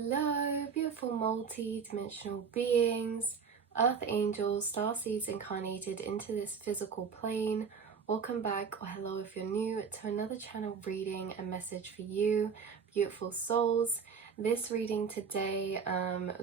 Hello, beautiful multi-dimensional beings, earth angels, starseeds incarnated into this physical plane. Welcome back, or hello if you're new, to another channel reading and message for you, beautiful souls. This reading today,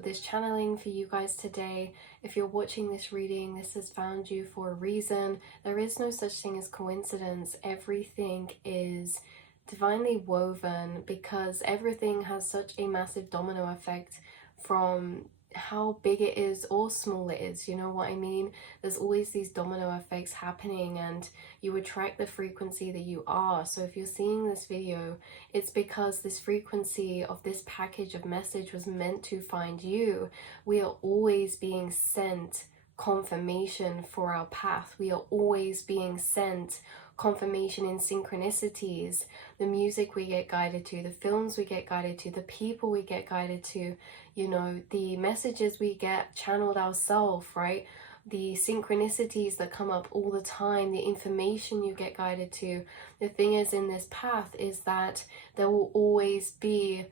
this channeling for you guys today, if you're watching this reading, this has found you for a reason. There is no such thing as coincidence. Everything is divinely woven because everything has such a massive domino effect from how big it is or small it is, you know what I mean? There's always these domino effects happening and you attract the frequency that you are. So if you're seeing this video, it's because this frequency of this package of message was meant to find you. We are always being sent confirmation for our path. We are always being sent confirmation in synchronicities, the music we get guided to, the films we get guided to, the people we get guided to, you know, the messages we get channeled ourselves, right? The synchronicities that come up all the time, the information you get guided to. The thing is, in this path is that there will always be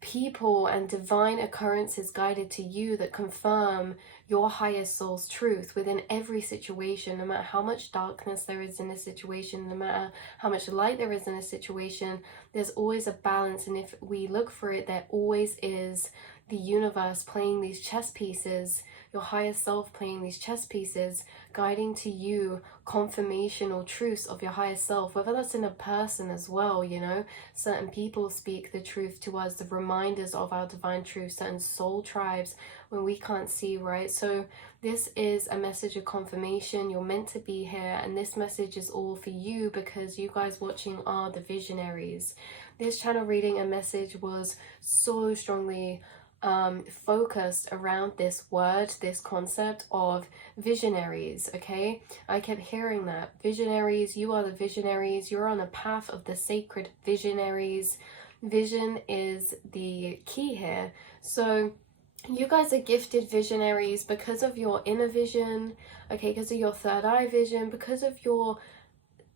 people and divine occurrences guided to you that confirm your highest soul's truth within every situation. No matter how much darkness there is in a situation, no matter how much light there is in a situation, there's always a balance. And if we look for it, there always is the universe playing these chess pieces, your higher self playing these chess pieces, guiding to you confirmation or truths of your higher self, whether that's in a person as well, you know. Certain people speak the truth to us, the reminders of our divine truth, certain soul tribes when we can't see, right? So this is a message of confirmation. You're meant to be here, and this message is all for you because you guys watching are the visionaries. This channel reading and message was so strongly focused around this word, this concept of visionaries. Okay, I kept hearing that visionaries, you are the visionaries, you're on a path of the sacred visionaries. Vision is the key here. So you guys are gifted visionaries because of your inner vision, okay, because of your third eye vision, because of your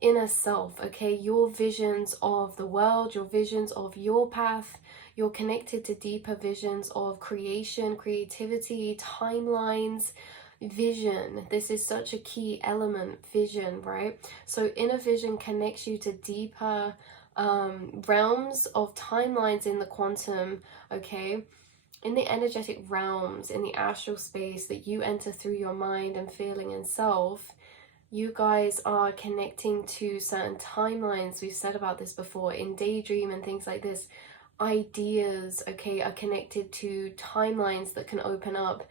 inner self, okay, your visions of the world, your visions of your path. You're connected to deeper visions of creation, creativity, timelines, vision. This is such a key element, vision, right? So inner vision connects you to deeper realms of timelines in the quantum, okay, in the energetic realms, in the astral space that you enter through your mind and feeling and self. You guys are connecting to certain timelines. We've said about this before in Daydream and things like this. Ideas, okay, are connected to timelines that can open up,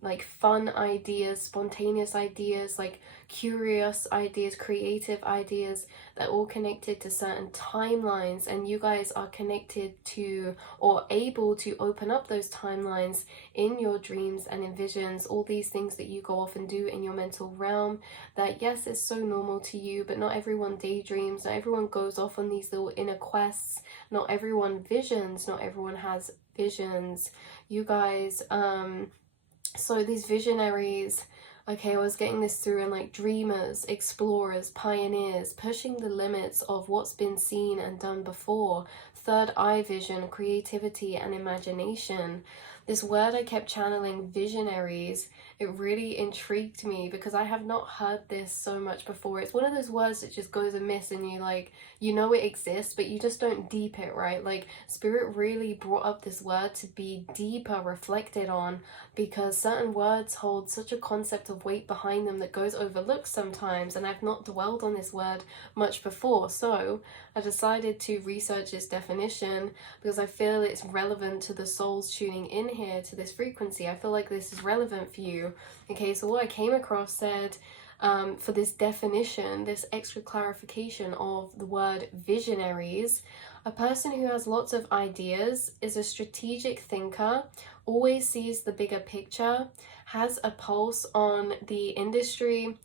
like fun ideas, spontaneous ideas, like curious ideas, creative ideas. They're all connected to certain timelines, and you guys are connected to or able to open up those timelines in your dreams and in visions. All these things that you go off and do in your mental realm that, yes, is so normal to you, but not everyone daydreams, not everyone goes off on these little inner quests, not everyone visions, not everyone has visions. You guys, so these visionaries, okay, I was getting this through, and like dreamers, explorers, pioneers, pushing the limits of what's been seen and done before, third eye vision, creativity and imagination. This word I kept channeling, visionaries, it really intrigued me because I have not heard this so much before. It's one of those words that just goes amiss and you like, you know it exists, but you just don't deep it, right? Like Spirit really brought up this word to be deeper reflected on, because certain words hold such a concept of weight behind them that goes overlooked sometimes, and I've not dwelled on this word much before. So I decided to research its definition because I feel it's relevant to the souls tuning in here to this frequency. I feel like this is relevant for you. Okay, so what I came across said, for this definition, this extra clarification of the word visionaries, a person who has lots of ideas, is a strategic thinker, always sees the bigger picture, has a pulse on the industry,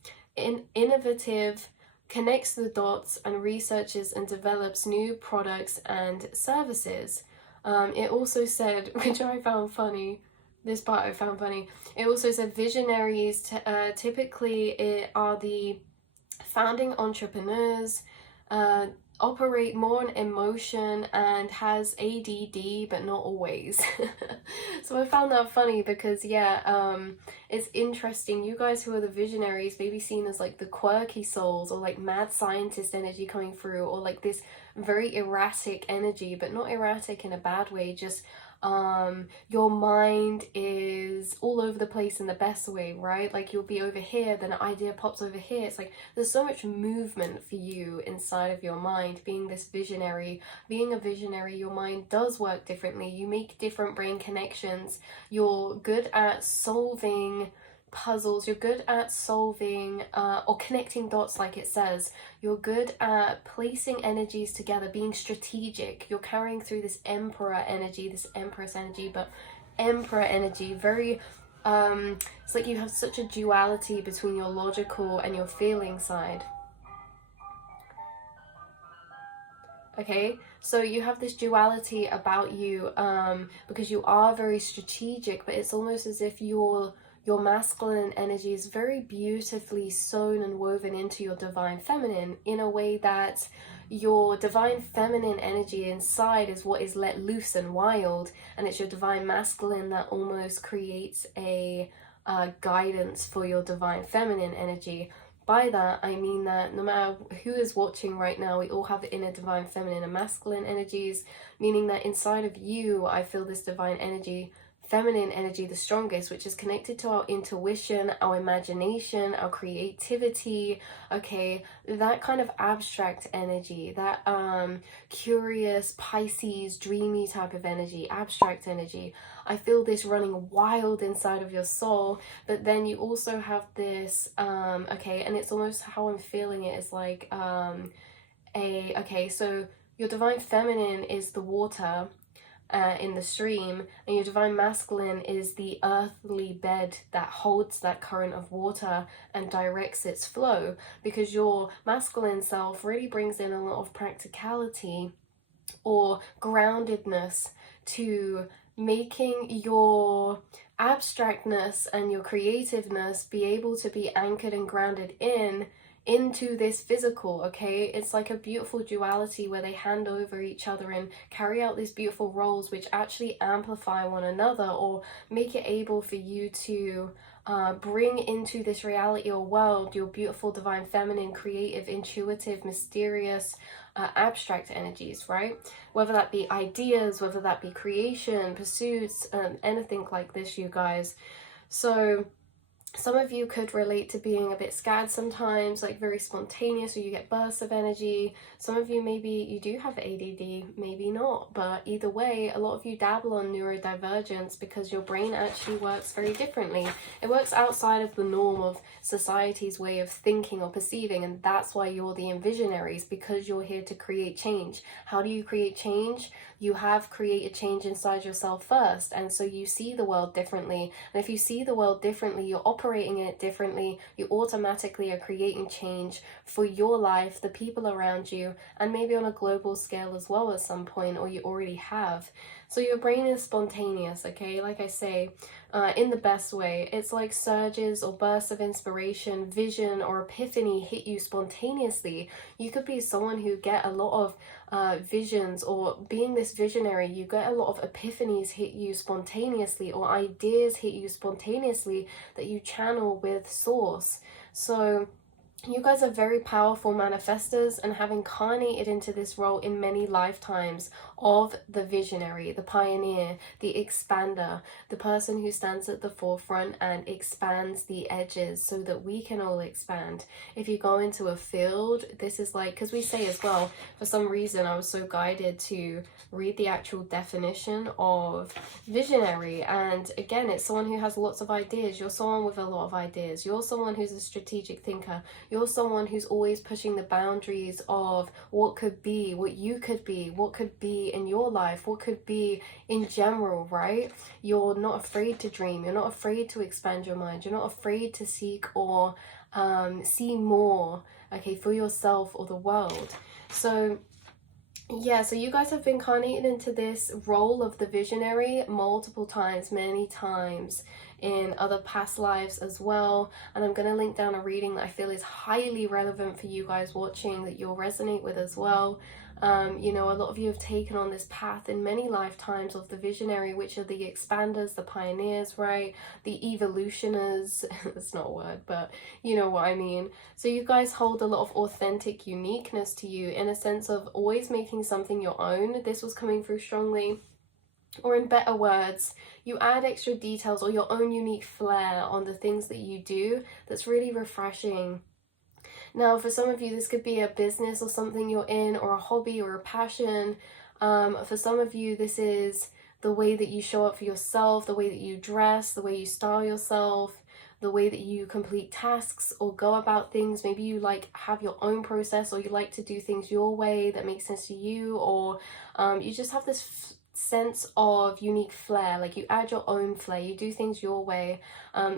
innovative, connects the dots and researches and develops new products and services. It also said, which I found funny, this part I found funny, it also said visionaries typically are the founding entrepreneurs, operate more on emotion and has ADD, but not always. So I found that funny because yeah, it's interesting. You guys who are the visionaries may be seen as like the quirky souls, or like mad scientist energy coming through, or like this very erratic energy, but not erratic in a bad way, just your mind is all over the place in the best way, right? Like you'll be over here, then an idea pops over here. It's like there's so much movement for you inside of your mind. Being this visionary, being a visionary, your mind does work differently. You make different brain connections. You're good at solving puzzles, you're good at solving or connecting dots, like it says. You're good at placing energies together, being strategic. You're carrying through this emperor energy, this empress energy, but emperor energy, very it's like you have such a duality between your logical and your feeling side. Okay, so you have this duality about you because you are very strategic, but it's almost as if your masculine energy is very beautifully sewn and woven into your divine feminine, in a way that your divine feminine energy inside is what is let loose and wild, and it's your divine masculine that almost creates a guidance for your divine feminine energy. By that, I mean that no matter who is watching right now, we all have inner divine feminine and masculine energies, meaning that inside of you, I feel this divine energy, feminine energy, the strongest, which is connected to our intuition, our imagination, our creativity, okay, that kind of abstract energy, that curious, Pisces, dreamy type of energy, abstract energy. I feel this running wild inside of your soul, but then you also have this, okay, and it's almost how I'm feeling it is like, okay, so your divine feminine is the water, in the stream, and your divine masculine is the earthly bed that holds that current of water and directs its flow, because your masculine self really brings in a lot of practicality or groundedness to making your abstractness and your creativeness be able to be anchored and grounded into this physical. Okay, it's like a beautiful duality where they hand over each other and carry out these beautiful roles which actually amplify one another, or make it able for you to bring into this reality or world your beautiful divine feminine, creative, intuitive, mysterious, abstract energies, right? Whether that be ideas, whether that be creation, pursuits, anything like this, you guys. So some of you could relate to being a bit scared sometimes, like very spontaneous, or you get bursts of energy. Some of you, maybe you do have ADD, maybe not, but either way, a lot of you dabble on neurodivergence because your brain actually works very differently. It works outside of the norm of society's way of thinking or perceiving, and that's why you're the visionaries, because you're here to create change. How do you create change? You have created change inside yourself first, and so you see the world differently. And if you see the world differently, you're operating it differently, you automatically are creating change for your life, the people around you, and maybe on a global scale as well at some point, or you already have. So your brain is spontaneous, okay? Like I say, in the best way. It's like surges or bursts of inspiration, vision, or epiphany hit you spontaneously. You could be someone who get a lot of visions, or being this visionary, you get a lot of epiphanies hit you spontaneously, or ideas hit you spontaneously that you channel with source. So you guys are very powerful manifestors and have incarnated into this role in many lifetimes of the visionary, the pioneer, the expander, the person who stands at the forefront and expands the edges so that we can all expand. If you go into a field, this is like, because we say as well, for some reason I was so guided to read the actual definition of visionary, and again, it's someone who has lots of ideas. You're someone with a lot of ideas. You're someone who's a strategic thinker. You're someone who's always pushing the boundaries of what could be, what you could be, what could be in your life, what could be in general, right? You're not afraid to dream. You're not afraid to expand your mind. You're not afraid to seek or see more, okay, for yourself or the world. So Yeah, so you guys have been incarnated into this role of the visionary multiple times, many times in other past lives as well. And I'm going to link down a reading that I feel is highly relevant for you guys watching, that you'll resonate with as well. You know, a lot of you have taken on this path in many lifetimes of the visionary, which are the expanders, the pioneers, right? The evolutioners. That's not a word, but you know what I mean. So you guys hold a lot of authentic uniqueness to you, in a sense of always making something your own. This was coming through strongly. Or in better words, you add extra details or your own unique flair on the things that you do that's really refreshing. Now, for some of you, this could be a business or something you're in, or a hobby or a passion. For some of you, this is the way that you show up for yourself, the way that you dress, the way you style yourself, the way that you complete tasks or go about things. Maybe you like have your own process, or you like to do things your way that makes sense to you, or you just have this sense of unique flair. Like you add your own flair, you do things your way,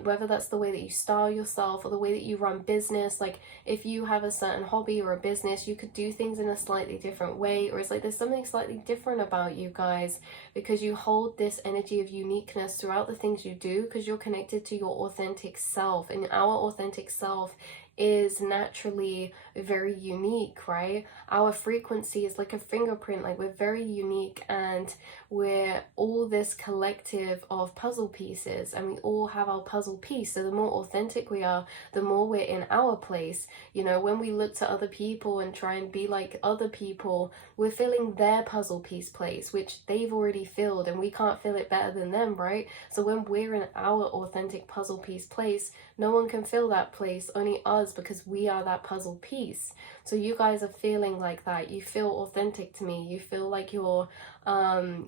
whether that's the way that you style yourself or the way that you run business. Like if you have a certain hobby or a business, you could do things in a slightly different way, or it's like there's something slightly different about you guys, because you hold this energy of uniqueness throughout the things you do, because you're connected to your authentic self. And our authentic self is naturally very unique, right? Our frequency is like a fingerprint. Like we're very unique, and we're all this collective of puzzle pieces, and we all have our puzzle piece. So the more authentic we are, the more we're in our place. You know, when we look to other people and try and be like other people, we're filling their puzzle piece place, which they've already filled, and we can't fill it better than them, right? So when we're in our authentic puzzle piece place, no one can fill that place, only us, because we are that puzzle piece. So you guys are feeling like that. You feel authentic to me. You feel like you're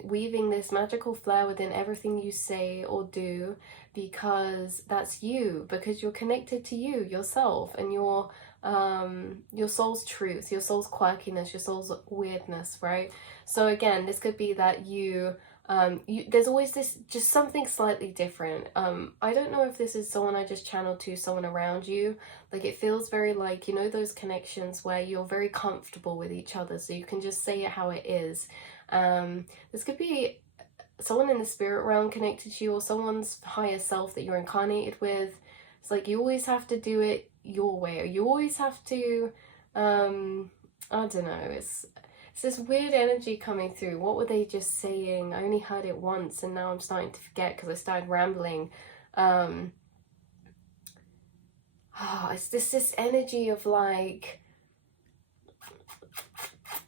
weaving this magical flair within everything you say or do, because that's you, because you're connected to you, yourself, and your soul's truth, your soul's quirkiness, your soul's weirdness, right? So again, this could be that there's always this, just something slightly different. I don't know if this is someone I just channeled to, someone around you. Like it feels very like, you know, those connections where you're very comfortable with each other, so you can just say it how it is. This could be someone in the spirit realm connected to you, or someone's higher self that you're incarnated with. It's like you always have to do it your way, or you always have to, I don't know, it's this weird energy coming through. What were they just saying? I only heard it once, and now I'm starting to forget because I started rambling. It's this energy of like,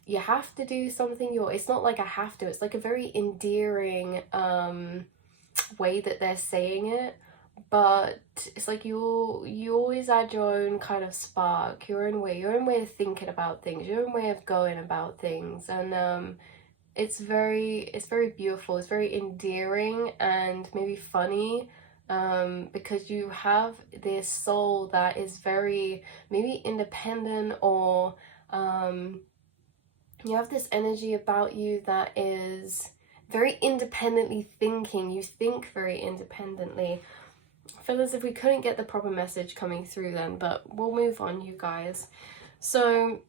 you have to do something. It's not like I have to, it's like a very endearing way that they're saying it, but it's like you always add your own kind of spark, your own way of thinking about things, your own way of going about things. And it's very beautiful, it's very endearing, and maybe funny, because you have this soul that is very maybe independent, or you have this energy about you that is very independently thinking. You think very independently. I feel as if we couldn't get the proper message coming through then, but we'll move on, you guys. So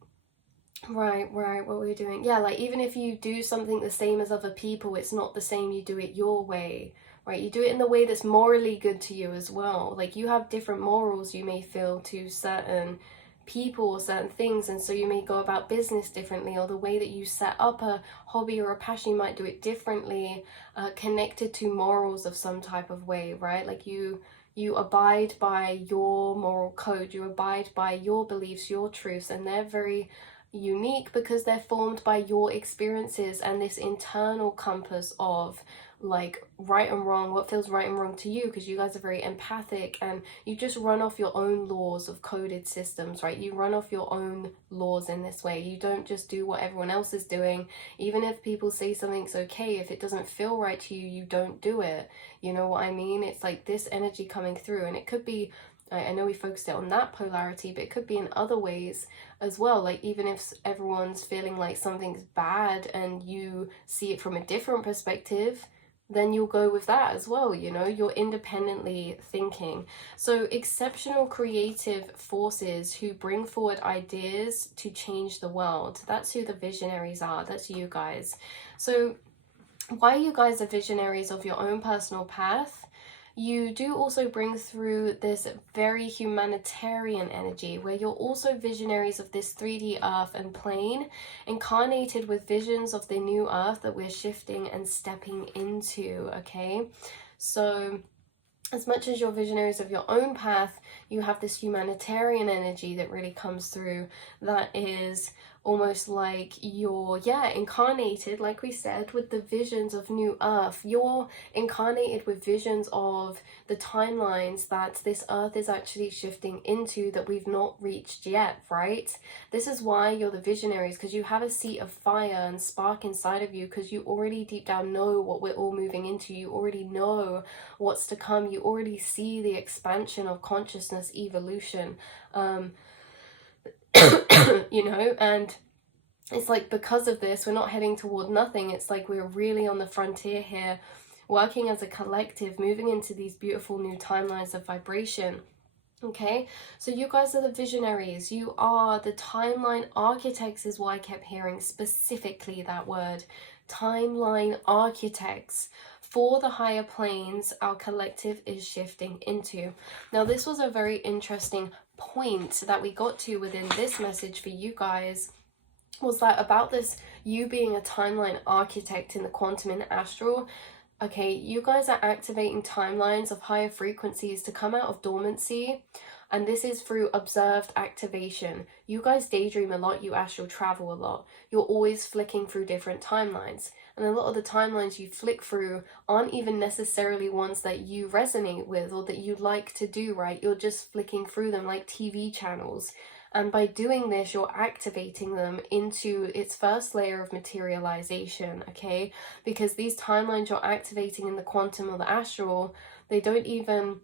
right, what were we doing? Yeah, like even if you do something the same as other people, it's not the same. You do it your way, right? You do it in the way that's morally good to you as well. Like you have different morals, you may feel, to certain people or certain things, and so you may go about business differently, or the way that you set up a hobby or a passion, you might do it differently, connected to morals of some type of way, right? Like you abide by your moral code, you abide by your beliefs, your truths, and they're very unique because they're formed by your experiences and this internal compass of like right and wrong, what feels right and wrong to you, because you guys are very empathic, and you just run off your own laws of coded systems, right? You run off your own laws in this way. You don't just do what everyone else is doing. Even if people say something's okay, if it doesn't feel right to you, you don't do it. You know what I mean? It's like this energy coming through, and it could be, I know we focused it on that polarity, but it could be in other ways as well. Like even if everyone's feeling like something's bad and you see it from a different perspective, then you'll go with that as well. You know, you're independently thinking. So exceptional creative forces who bring forward ideas to change the world. That's who the visionaries are. That's you guys. So while you guys are visionaries of your own personal path, you do also bring through this very humanitarian energy where you're also visionaries of this 3D earth and plane, incarnated with visions of the new earth that we're shifting and stepping into, okay? So as much as you're visionaries of your own path, you have this humanitarian energy that really comes through, that is almost like you're, yeah, incarnated, like we said, with the visions of new earth. You're incarnated with visions of the timelines that this earth is actually shifting into that we've not reached yet, right? This is why you're the visionaries, because you have a seat of fire and spark inside of you, because you already deep down know what we're all moving into. You already know what's to come. You already see the expansion of consciousness evolution. You know, and it's like, because of this, we're not heading toward nothing. It's like we're really on the frontier here, working as a collective, moving into these beautiful new timelines of vibration. Okay, so you guys are the visionaries. You are the timeline architects, is why I kept hearing specifically that word. Timeline architects for the higher planes our collective is shifting into. Now, this was a very interesting point that we got to within this message for you guys, was that about this, you being a timeline architect in the quantum and astral. Okay, you guys are activating timelines of higher frequencies to come out of dormancy, and this is through observed activation. You guys daydream a lot, you astral travel a lot. You're always flicking through different timelines, and a lot of the timelines you flick through aren't even necessarily ones that you resonate with or that you like to do, right? You're just flicking through them like TV channels. And by doing this, you're activating them into its first layer of materialization, okay? Because these timelines you're activating in the quantum or the astral, they don't even,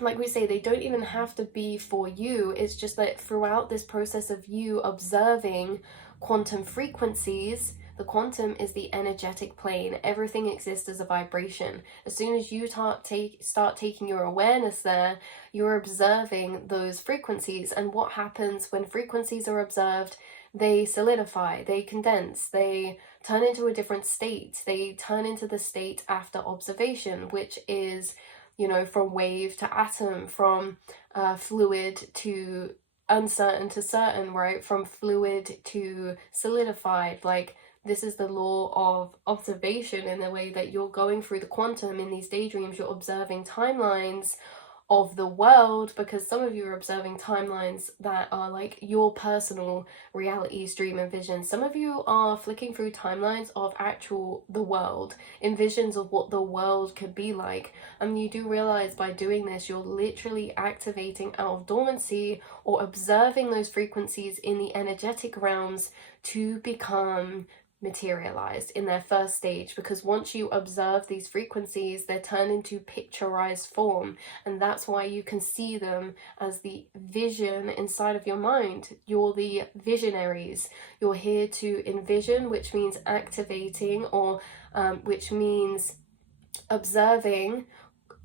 like we say, they don't even have to be for you. It's just that throughout this process of you observing quantum frequencies, the quantum is the energetic plane. Everything exists as a vibration. As soon as you start taking your awareness there, you're observing those frequencies. And what happens when frequencies are observed? They solidify, they condense, they turn into a different state. They turn into the state after observation, which is, you know, from wave to atom, from fluid to uncertain to certain, right? From fluid to solidified. Like, this is the law of observation, in the way that you're going through the quantum in these daydreams. You're observing timelines of the world, because some of you are observing timelines that are like your personal realities, dream and vision. Some of you are flicking through timelines of actual the world, in visions of what the world could be like. And you do realize by doing this, you're literally activating out of dormancy or observing those frequencies in the energetic realms to become materialized in their first stage. Because once you observe these frequencies, they're turned into picturized form, and that's why you can see them as the vision inside of your mind. You're the visionaries. You're here to envision, which means activating, or which means observing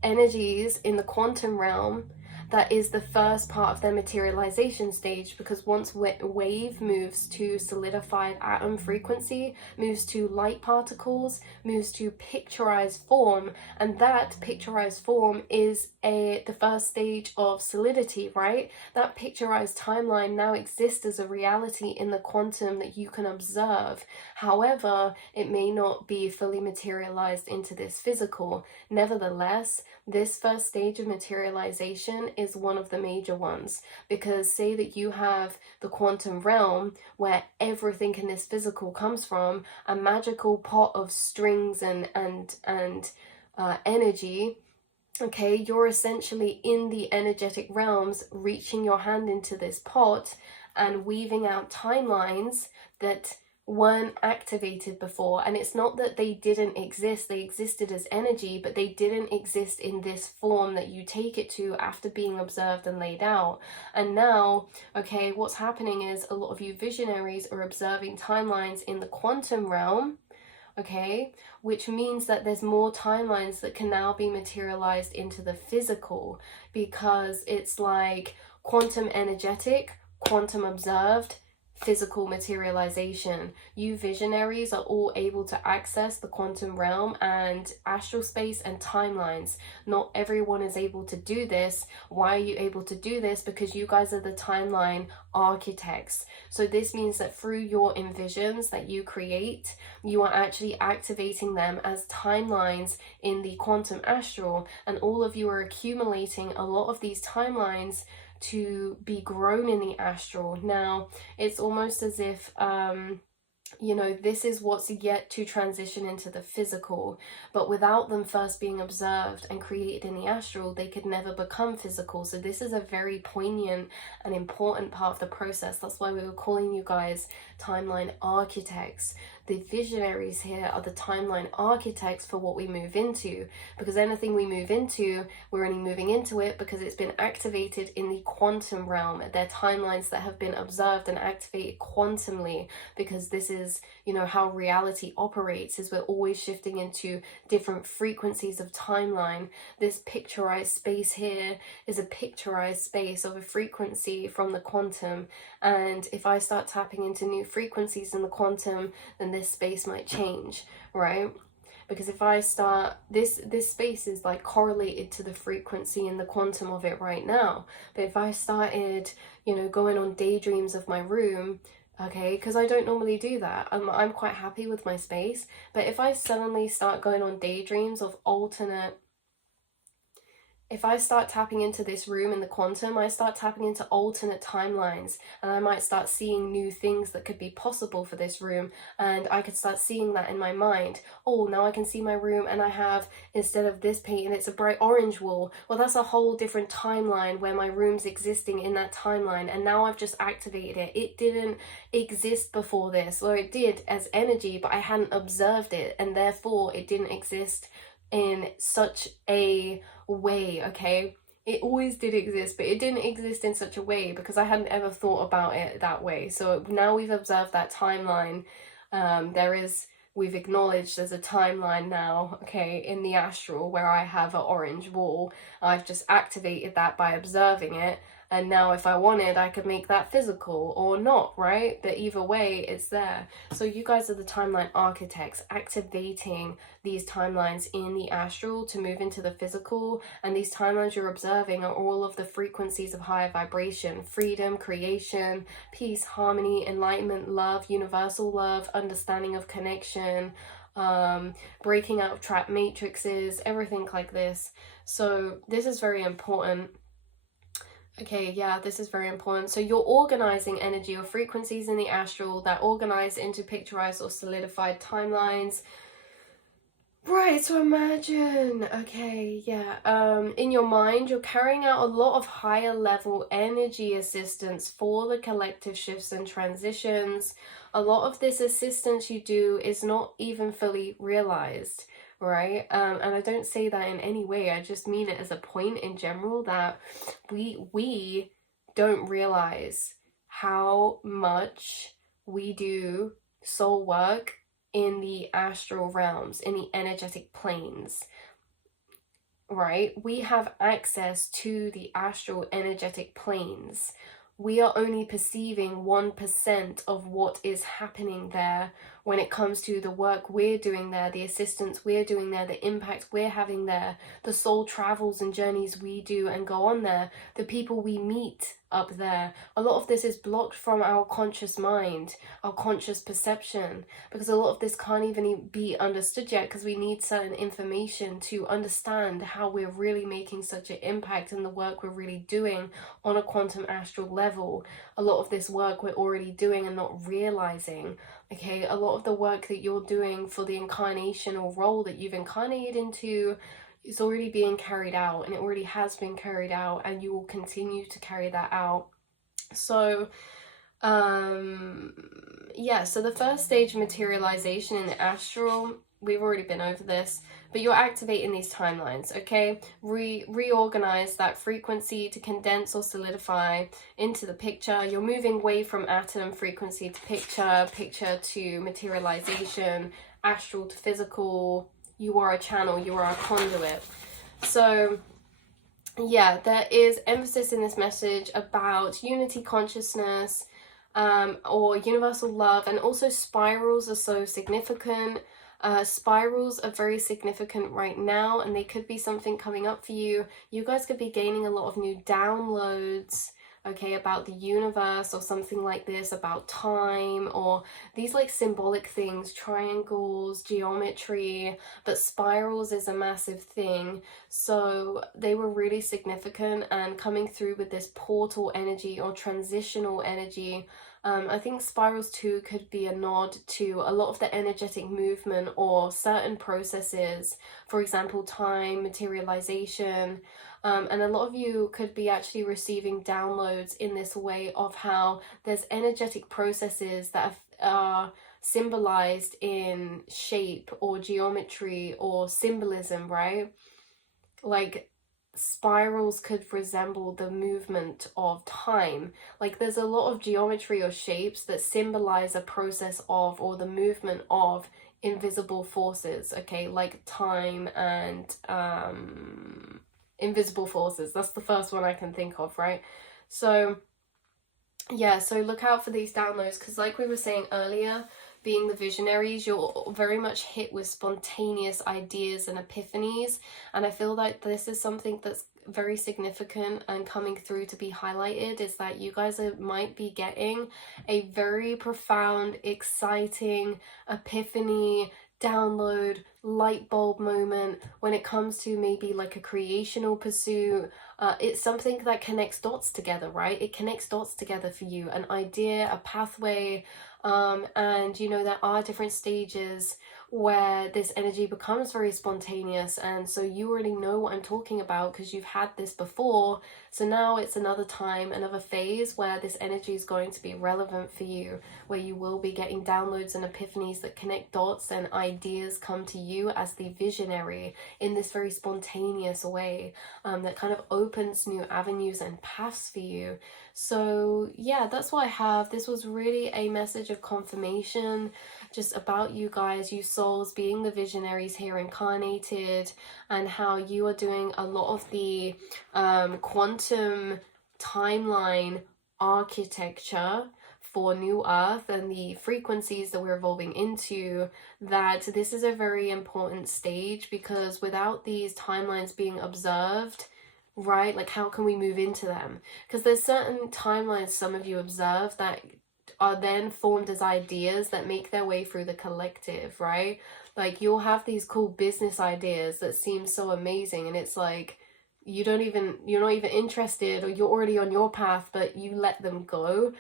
energies in the quantum realm. That is the first part of their materialization stage, because once wave moves to solidified atom frequency, moves to light particles, moves to picturized form, and that picturized form is the first stage of solidity, right? That picturized timeline now exists as a reality in the quantum that you can observe. However, it may not be fully materialized into this physical. Nevertheless, this first stage of materialization is one of the major ones, because say that you have the quantum realm where everything in this physical comes from, a magical pot of strings and energy. Okay, you're essentially in the energetic realms, reaching your hand into this pot and weaving out timelines that weren't activated before. And it's not that they didn't exist, they existed as energy, but they didn't exist in this form that you take it to after being observed and laid out. And now, okay, what's happening is a lot of you visionaries are observing timelines in the quantum realm okay? Which means that there's more timelines that can now be materialized into the physical, because it's like quantum energetic, quantum observed, physical materialization. You visionaries are all able to access the quantum realm and astral space and timelines. Not everyone is able to do this. Why are you able to do this? Because you guys are the timeline architects. So this means that through your envisions that you create, you are actually activating them as timelines in the quantum astral, and all of you are accumulating a lot of these timelines to be grown in the astral. Now, it's almost as if you know, this is what's yet to transition into the physical, but without them first being observed and created in the astral, they could never become physical. So this is a very poignant and important part of the process. That's why we were calling you guys timeline architects. The visionaries here are the timeline architects for what we move into, because anything we move into, we're only moving into it because it's been activated in the quantum realm. They're timelines that have been observed and activated quantumly, because this is, you know, how reality operates, is we're always shifting into different frequencies of timeline. This picturized space here is a picturized space of a frequency from the quantum, and if I start tapping into new frequencies in the quantum, then this space might change, right? Because if I start, this space is like correlated to the frequency and the quantum of it right now. But if I started, you know, going on daydreams of my room, okay, because I don't normally do that, I'm quite happy with my space, but if I suddenly start going on daydreams of alternate, if I start tapping into this room in the quantum, I start tapping into alternate timelines, and I might start seeing new things that could be possible for this room, and I could start seeing that in my mind. Oh, now I can see my room and I have, instead of this paint, it's a bright orange wall. Well, that's a whole different timeline where my room's existing in that timeline, and now I've just activated it. It didn't exist before this, or it did as energy, but I hadn't observed it, and therefore it didn't exist in such a way, okay? It always did exist, but it didn't exist in such a way because I hadn't ever thought about it that way. So now we've observed that timeline. We've acknowledged there's a timeline now, okay, in the astral where I have an orange wall. I've just activated that by observing it, and now if I wanted, I could make that physical or not, right? But either way, it's there. So you guys are the timeline architects, activating these timelines in the astral to move into the physical, and these timelines you're observing are all of the frequencies of higher vibration: freedom, creation, peace, harmony, enlightenment, love, universal love, understanding of connection, breaking out of trap matrices, everything like this. So this is very important. Okay, yeah, this is very important. So you're organizing energy or frequencies in the astral that organize into picturized or solidified timelines. Right, so imagine, okay, yeah, in your mind, you're carrying out a lot of higher level energy assistance for the collective shifts and transitions. A lot of this assistance you do is not even fully realized, right? And I don't say that in any way, I just mean it as a point in general that we don't realize how much we do soul work in the astral realms, in the energetic planes, right? We have access to the astral energetic planes. We are only perceiving 1% of what is happening there when it comes to the work we're doing there, the assistance we're doing there, the impact we're having there, the soul travels and journeys we do and go on there, the people we meet up there. A lot of this is blocked from our conscious mind, our conscious perception, because a lot of this can't even be understood yet, because we need certain information to understand how we're really making such an impact in the work we're really doing on a quantum astral level. A lot of this work we're already doing and not realizing. Okay, a lot of the work that you're doing for the incarnational role that you've incarnated into is already being carried out, and it already has been carried out, and you will continue to carry that out. So yeah, so the first stage of materialization in the astral, we've already been over this, but you're activating these timelines, okay? Reorganize that frequency to condense or solidify into the picture. You're moving away from atom frequency to picture, picture to materialization, astral to physical. You are a channel, you are a conduit. So yeah, there is emphasis in this message about unity consciousness, or universal love, and also spirals are so significant. Spirals are very significant right now, and they could be something coming up for you. You guys could be gaining a lot of new downloads, okay, about the universe or something like this, about time, or these like symbolic things, triangles, geometry, but spirals is a massive thing. So they were really significant, and coming through with this portal energy or transitional energy. I think spirals too could be a nod to a lot of the energetic movement or certain processes, for example, time, materialization. And a lot of you could be actually receiving downloads in this way of how there's energetic processes that are symbolized in shape or geometry or symbolism, right? Like spirals could resemble the movement of time. Like there's a lot of geometry or shapes that symbolize a process of or the movement of invisible forces, okay, like time and invisible forces. That's the first one I can think of, right? So yeah, so look out for these downloads, because like we were saying earlier, being the visionaries, you're very much hit with spontaneous ideas and epiphanies, and I feel like this is something that's very significant and coming through to be highlighted, is that you guys might be getting a very profound, exciting epiphany, download, light bulb moment when it comes to maybe like a creational pursuit. It's something that connects dots together, right? It connects dots together for you, an idea, a pathway, and you know, there are different stages where this energy becomes very spontaneous, and so you already know what I'm talking about because you've had this before. So now it's another time, another phase where this energy is going to be relevant for you, where you will be getting downloads and epiphanies that connect dots, and ideas come to you as the visionary in this very spontaneous way, that kind of opens new avenues and paths for you. So yeah, that's what I have. This was really a message of confirmation just about you guys, you souls, being the visionaries here incarnated, and how you are doing a lot of the quantum timeline architecture for New Earth and the frequencies that we're evolving into. That this is a very important stage, because without these timelines being observed, right, like how can we move into them? Because there's certain timelines some of you observe that are then formed as ideas that make their way through the collective, right? Like you'll have these cool business ideas that seem so amazing, and it's like you're not even interested, or you're already on your path, but you let them go.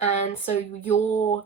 And so you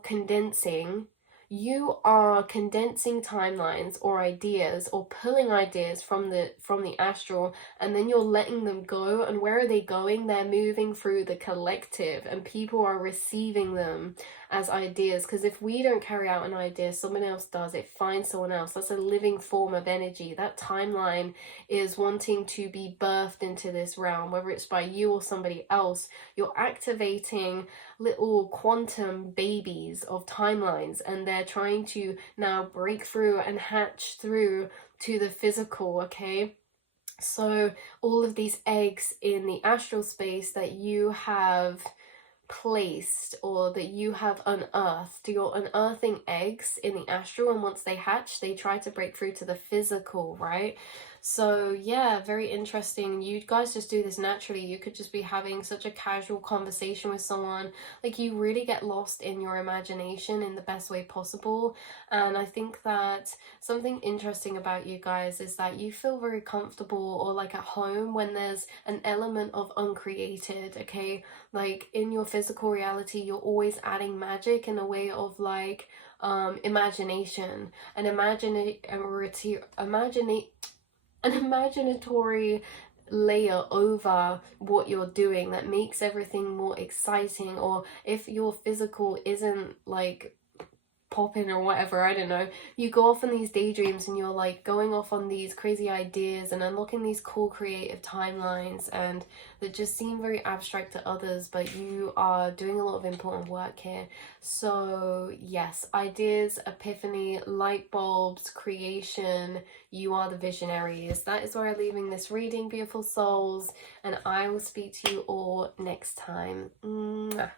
are condensing timelines or ideas, or pulling ideas from the astral, and then you're letting them go. And where are they going? They're moving through the collective, and people are receiving them as ideas. Because if we don't carry out an idea, someone else does. It finds someone else. That's a living form of energy. That timeline is wanting to be birthed into this realm, whether it's by you or somebody else. You're activating little quantum babies of timelines, and they're trying to now break through and hatch through to the physical, okay? So all of these eggs in the astral space that you have placed, or that you have unearthed, you're unearthing eggs in the astral, and once they hatch, they try to break through to the physical, right? So yeah, very interesting. You guys just do this naturally. You could just be having such a casual conversation with someone, like you really get lost in your imagination in the best way possible. And I think that something interesting about you guys is that you feel very comfortable or like at home when there's an element of uncreated, okay? Like in your physical reality, you're always adding magic in a way of like imagination, and an imaginatory layer over what you're doing that makes everything more exciting. Or if your physical isn't like popping or whatever, I don't know. You go off on these daydreams and you're like going off on these crazy ideas and unlocking these cool creative timelines, and that just seem very abstract to others, but you are doing a lot of important work here. So yes, ideas, epiphany, light bulbs, creation, you are the visionaries. That is where I'm leaving this reading, beautiful souls, and I will speak to you all next time. Mwah.